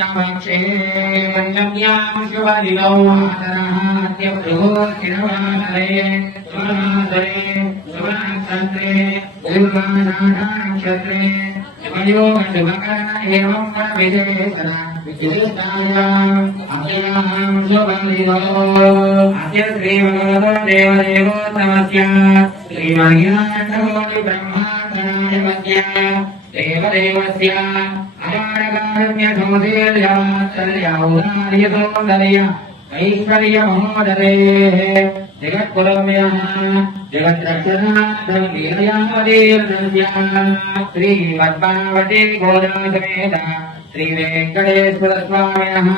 कृष्णपक्षे पञ्चम्यां शुभदिनौ आदराद्य प्रभोचिरवासरे शुभनासरे शुभनक्षत्रे पूर्वाषाढानक्षत्रे शुभयोग शुभकरण एवं विशेषण विशेषायाम् अभ्यां शुभदिनौ अद्य श्रीमहादेवदेवोत्तमस्य श्रीमह्याण्डकोटि ब्रह्माण्डाय मध्य देवदेवस्य अपारकारुण्यसमुदीर्याचर्यौदार्यसौन्दर्य ऐश्वर्यमहोदरेः जगत्पुरम्यः जगद्रक्षणार्थं लीलयामदीर्घस्य श्रीपद्मावती गोदासमेत श्रीवेङ्कटेश्वरस्वामिनः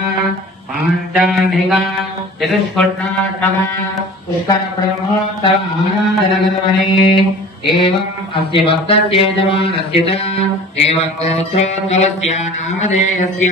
पाञ्चान्निका चतुष्कोट्टात्मका पुष्करब्रह्मोत्सव आराधनकर्मणे एवम् अस्य भक्तस्य यजमानस्य च एवं गोत्रोद्भवस्य नामधेयस्य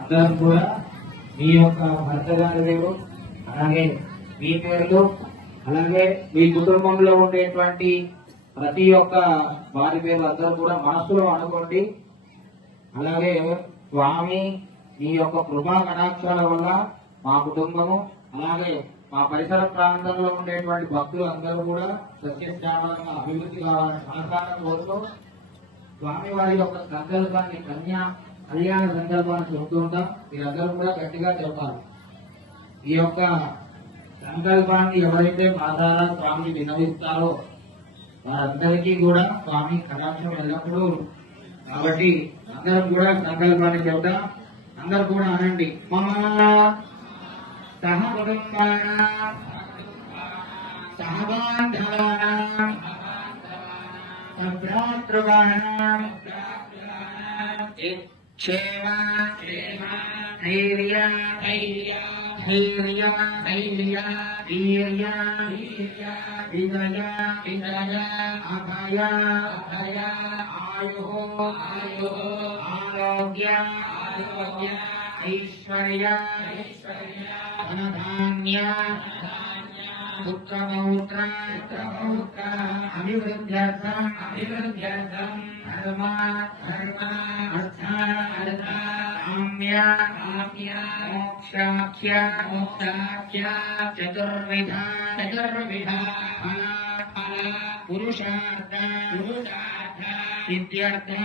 అందరూ కూడా మీ యొక్క భర్త గారి పేరు అలాగే మీ పేర్లు అలాగే మీ కుటుంబంలో ఉండేటువంటి ప్రతి ఒక్క వారి పేరు అందరూ కూడా మనసులో అనుకోండి. అలాగే స్వామి మీ యొక్క కృపా కటాక్షాల వల్ల మా కుటుంబము అలాగే మా పరిసర ప్రాంతంలో ఉండేటువంటి భక్తులు అందరూ కూడా సస్యశ్యామలంగా అభివృద్ధి కావాలని సహకారం కోరుతూ స్వామి వారి యొక్క సంకల్పాన్ని కళ్యాణ సంకల్పాన్ని చెబుతూ ఉంటాం. మీరందరూ కూడా గట్టిగా చెప్పాలి. ఈ యొక్క సంకల్పాన్ని ఎవరైతే మా ద్వారా స్వామిని వినవిస్తారో వారందరికీ కూడా స్వామి కటాక్షం ఎల్లప్పుడూ. కాబట్టి అందరం కూడా సంకల్పాన్ని చెబుతాం. అందరూ కూడా అనండి. సహ కుటుంబానాం సహబాంధవానాం సభ్రాతృవానాం क्षेम धैर्य वीर्य विजय अभय आयु आरोग्य ऐश्वर्य धनधान्य पुत्रपौत्र अभिवृद्ध्यर्थं धर्म अर्थ काम्य मोक्षाख्य चतुर्विधा फल पुरुषार्थ सिद्ध्यर्थं